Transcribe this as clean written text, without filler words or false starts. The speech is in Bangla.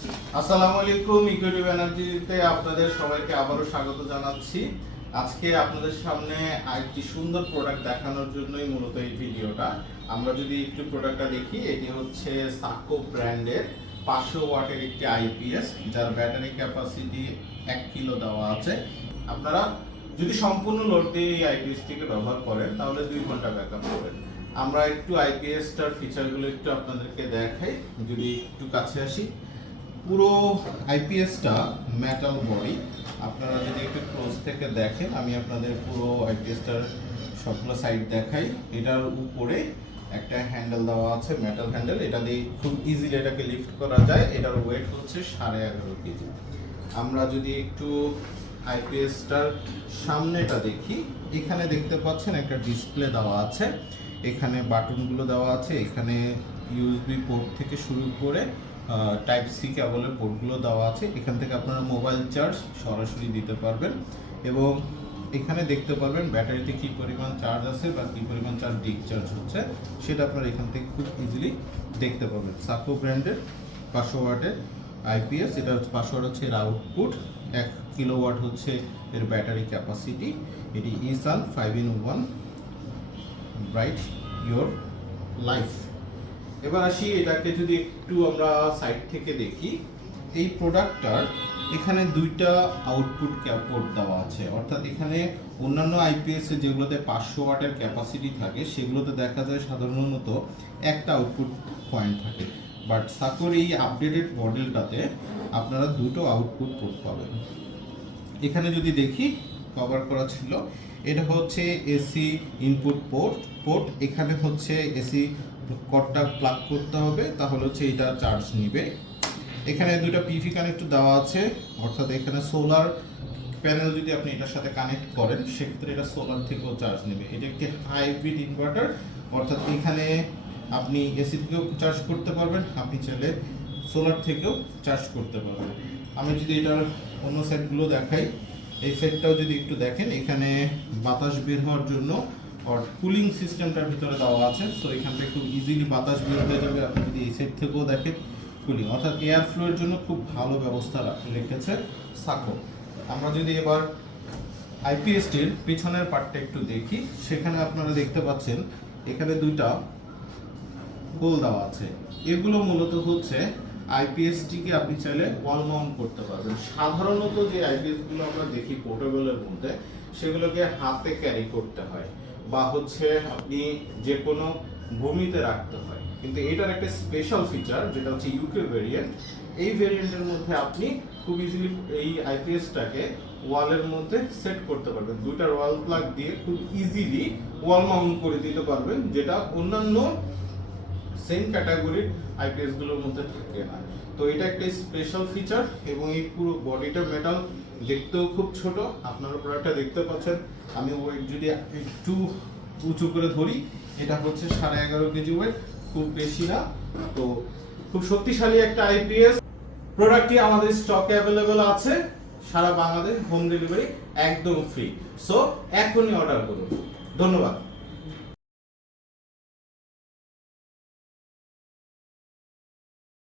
আসসালামু আলাইকুম, ইকুইটি এনার্জিতে আপনাদের সবাইকে আবারও স্বাগত জানাচ্ছি। আজকে আপনাদের সামনে একটি সুন্দর প্রোডাক্ট দেখানোর জন্যই মূলত এই ভিডিওটা। আমরা যদি একটু প্রোডাক্টটা দেখি, এটি হচ্ছে সাকো ব্র্যান্ডের 500 ওয়াটের একটি আইপিএস, যার ব্যাটারি ক্যাপাসিটি 1 কিলো দেওয়া আছে। আপনারা যদি সম্পূর্ণ লোড দিয়ে এই আইপিএসটিকে ব্যবহার করেন তাহলে 2 ঘন্টা ব্যাকআপ পাবেন। আমরা একটু আইপিএসটার ফিচারগুলো একটু আপনাদেরকে দেখাই। যদি একটু কাছে আসি, পুরো আইপিএসটা মেটাল বডি। আপনারা যদি একটু ক্লোজ থেকে দেখেন, আমি আপনাদের পুরো আইপিএসটার সবগুলো সাইড দেখাই। এটার উপরে একটা হ্যান্ডেল দেওয়া আছে, মেটাল হ্যান্ডেল। এটা দিয়ে খুব ইজিলি এটাকে লিফট করা যায়। এটার ওয়েট হচ্ছে 11.5 কেজি। আমরা যদি একটু আইপিএসটার সামনেটা দেখি, এখানে দেখতে পাচ্ছেন একটা ডিসপ্লে দেওয়া আছে, এখানে বাটনগুলো দেওয়া আছে, এখানে ইউএসবি পোর্ট থেকে শুরু করে টাইপ সি কেবলের পোর্টগুলো দেওয়া আছে। এখান থেকে আপনারা মোবাইল চার্জ সরাসরি দিতে পারবেন এবং এখানে দেখতে পারবেন ব্যাটারিতে কী পরিমাণ চার্জ আছে বা কী পরিমাণ চার্জ ডিসচার্জ হচ্ছে, সেটা আপনারা এখান থেকে খুব ইজিলি দেখতে পাবেন। সাকো ব্র্যান্ডের 500 ওয়াটের আইপিএস, এটা 500 ওয়াট হচ্ছে এর আউটপুট, 1 কিলোওয়াট হচ্ছে এর ব্যাটারি ক্যাপাসিটি। এটি Ishan 5-in-1 bright your life. এবার আসি, এটাকে যদি একটু আমরা সাইড থেকে দেখি, এই প্রোডাক্টটার এখানে 2টা আউটপুট পোর্ট দেওয়া আছে। অর্থাৎ এখানে অন্যান্য আইপিএস যেগুলোতে 500 ওয়াটের ক্যাপাসিটি থাকে সেগুলোতে দেখা যায় সাধারণত একটা আউটপুট পয়েন্ট থাকে, বাট সাকোর এই আপডেটেড মডেলটাতে আপনারা 2টো আউটপুট পোর্ট পাবেন। এখানে যদি দেখি, কভার করা ছিল, এটা হচ্ছে এসি ইনপুট পোর্ট। এখানে হচ্ছে এসি কর্ডটা প্লাগ করতে হবে, তাহলে হচ্ছে এটা চার্জ নিবে। এখানে 2টা পিভি কানেক্টর দেওয়া আছে, অর্থাৎ এখানে সোলার প্যানেল যদি আপনি এটার সাথে কানেক্ট করেন সেক্ষেত্রে এটা সোলার থেকেও চার্জ নেবে। এটা একটি হাইব্রিড ইনভার্টার, অর্থাৎ এখানে আপনি এসি থেকেও চার্জ করতে পারবেন, আপনি চাইলে সোলার থেকেও চার্জ করতে পারবেন। আমি যদি এটার অন্য সাইডগুলো দেখাই, এই সাইডটাও যদি একটু দেখেন, এখানে বাতাস বের হওয়ার জন্য কুলিং সিস্টেমটার ভিতরে দেওয়া আছে। সো এখান থেকে খুব ইজিলি বাতাস বের হয়ে যাবে। আপনি যদি এই সাইড থেকেও দেখেন, কুলিং অর্থাৎ এয়ার ফ্লোয়ের জন্য খুব ভালো ব্যবস্থা রেখেছে সাকো। আমরা যদি এবার আইপিএসটির পিছনের পার্টটা একটু দেখি, সেখানে আপনারা দেখতে পাচ্ছেন এখানে 2টা হোল দেওয়া আছে। এগুলো মূলত হচ্ছে আইপিএসটিকে আপনি চাইলে ওয়াল মাউন্ট করতে পারবেন। সাধারণত যে আইপিএসগুলো আমরা দেখি পোর্টেবলের মধ্যে, সেগুলোকে হাতে ক্যারি করতে হয় বা হচ্ছে আপনি যে কোনো ভূমিতে রাখতে হয়, কিন্তু এটার একটা স্পেশাল ফিচার যেটা হচ্ছে ইউকে ভেরিয়েন্ট। এই ভেরিয়েন্টের মধ্যে আপনি খুব ইজিলি এই আইপিএসটাকে ওয়ালের মধ্যে সেট করতে পারবেন। 2টা ওয়াল প্লাগ দিয়ে খুব ইজিলি ওয়াল মাউন্ট করে দিতে পারবেন, যেটা অন্যান্য সেম ক্যাটাগরির আইপিএস গুলোর মধ্যে থাকে না। তো এটা একটা স্পেশাল ফিচার এবং এই পুরো বডিটা মেটাল, দেখতেও খুব ছোট। আপনারা প্রোডাক্টটা দেখতে পাচ্ছেন। আমি ওয়েট যদি একটু উঁচু করে ধরি, এটা হচ্ছে 11.5 কেজি ওয়েট, খুব বেশি না। তো খুব শক্তিশালী একটা আইপিএস। প্রোডাক্টটি আমাদের স্টকে অ্যাভেলেবেল আছে, সারা বাংলাদেশ হোম ডেলিভারি একদম ফ্রি। সো এখনই অর্ডার করুন। ধন্যবাদ।